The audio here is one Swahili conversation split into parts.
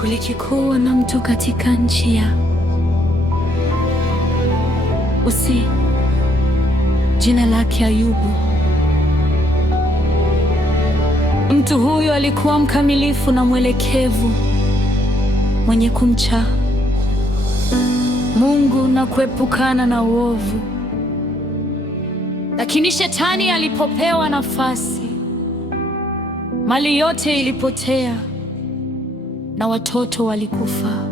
Kulikuwa na mtu katika nchi ya Usi, jina lake Ayubu. Mtu huyo alikuwa mkamilifu na mwelekevu, mwenye kumcha Mungu na kuepukana na uovu. Lakini Shetani alipopewa nafasi, mali yote ilipotea na watoto walikufa.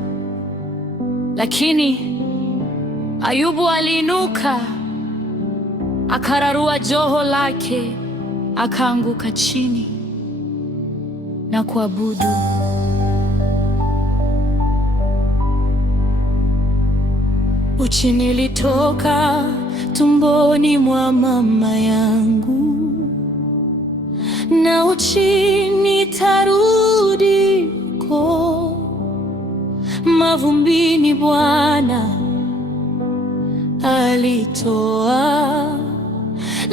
Lakini Ayubu aliinuka, akararua joho lake, akaanguka chini na kuabudu. Uchi nilitoka tumboni mwa mama yangu, na uchi nitarudi ko mavumbini. Bwana alitoa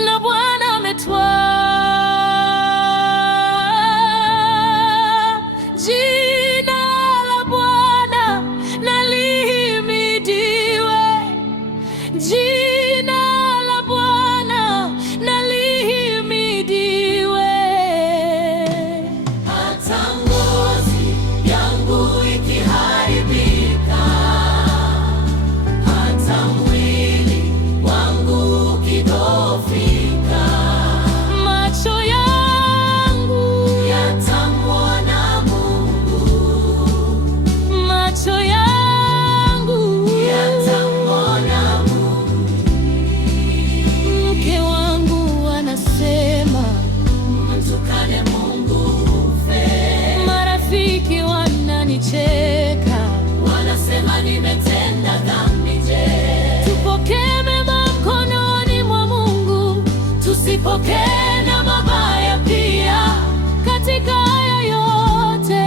na Bwana ametwaa. Jina la Bwana na lihimidiwe. Jina la Bwana na lihimidiwe. Hata ngozi yangu ikiharibika, hata mwili wangu ukidhoofika, Macho yangu yatamwona Mungu. macho yangu Yatamwona Mungu. Mke wangu anasema Mtukane Mungu ufe. marafiki wananicheka, Wanasema nimetenda dhambi. Je, tupokee mema mkononi mwa Mungu, tusipokee na mabaya pia? katika haya yote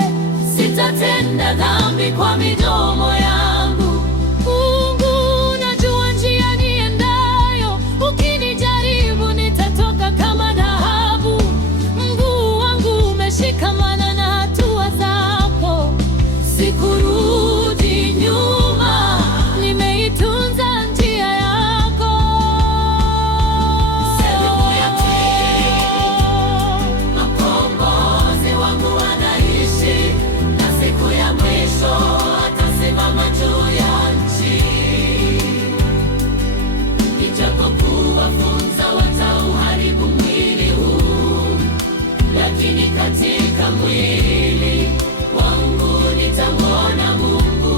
Sitatenda dhambi kwa midomo yangu. Mungu, unajua njia niendayo, ukinijaribu nitatoka kama dhahabu. Mguu wangu umeshikamana na hatua zako, Sikurudi nyuma. nimeitunza njia yako. Sehemu ya pili. Mkombozi wangu anaishi, na siku ya mwisho atasimama juu ya nchi. Ijapokuwa funza watauharibu mwili huu, lakini katika mwili wangu nitamwona Mungu.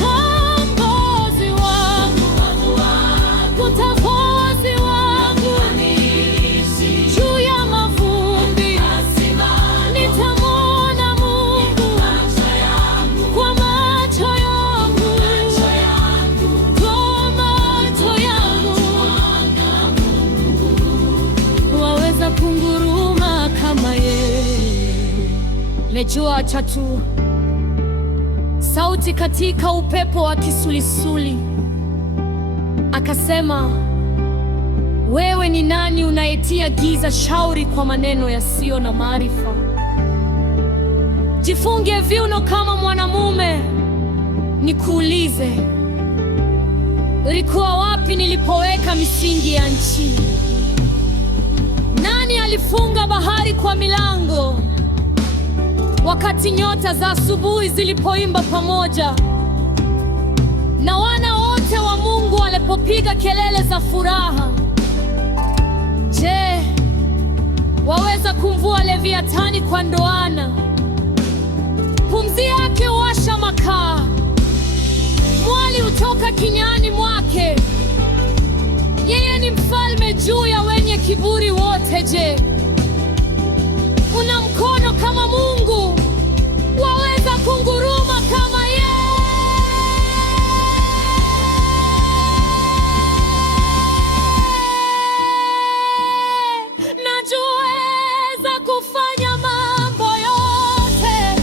Kombozi wangu, Mungu wangu mkombozi wangu, anaishi, juu ya mavumbi asimama. nitamwona Mungu. Macho yangu, Kwa macho yangu, macho yangu, kwa macho yangu, waweza kunguruma kama yeye. Mejua acha tu sauti katika upepo wa kisulisuli, akasema, wewe ni nani unayetia giza shauri kwa maneno yasiyo na maarifa? Jifunge viuno kama mwanamume, nikuulize, ulikuwa wapi nilipoweka misingi ya nchi? Nani alifunga bahari kwa milango wakati nyota za asubuhi zilipoimba pamoja na wana wote wa Mungu walipopiga kelele za furaha? Je, waweza kumvua Leviathani kwa ndoana? Pumzi yake huwasha makaa, mwali hutoka kinywani mwake. Yeye ni mfalme juu ya wenye kiburi wote. Je, una mkono kama Mungu? Waweza kunguruma kama yeye? Najuweza kufanya mambo yote,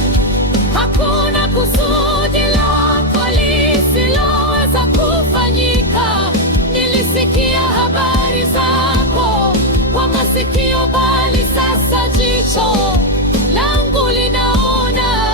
hakuna kusudi lako lisiloweza kufanyika. Nilisikia habari zako kwa masikio, bali sasa jicho langu linaona.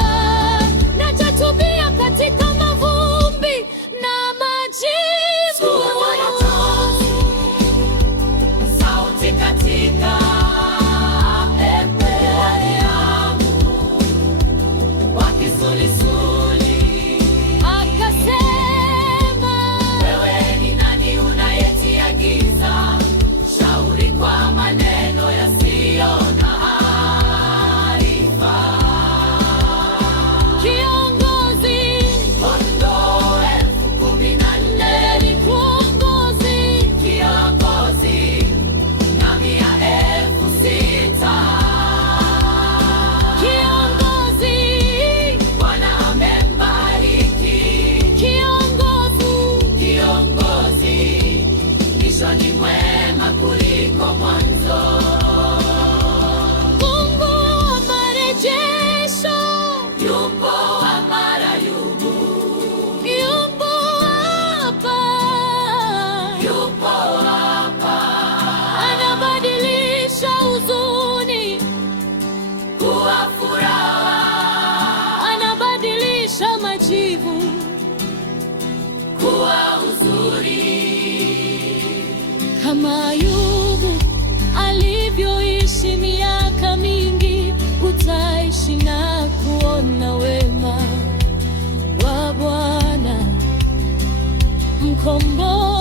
kuliko mwanzo. Mungu wa marejesho, yupo Amara, yupo hapa, yupo hapa. anabadilisha huzuni kuwa furaha, anabadilisha majivu kuwa uzuri. Kama Ayubu alivyoishi miaka mingi, utaishi na kuona wema wa Bwana mkombozi.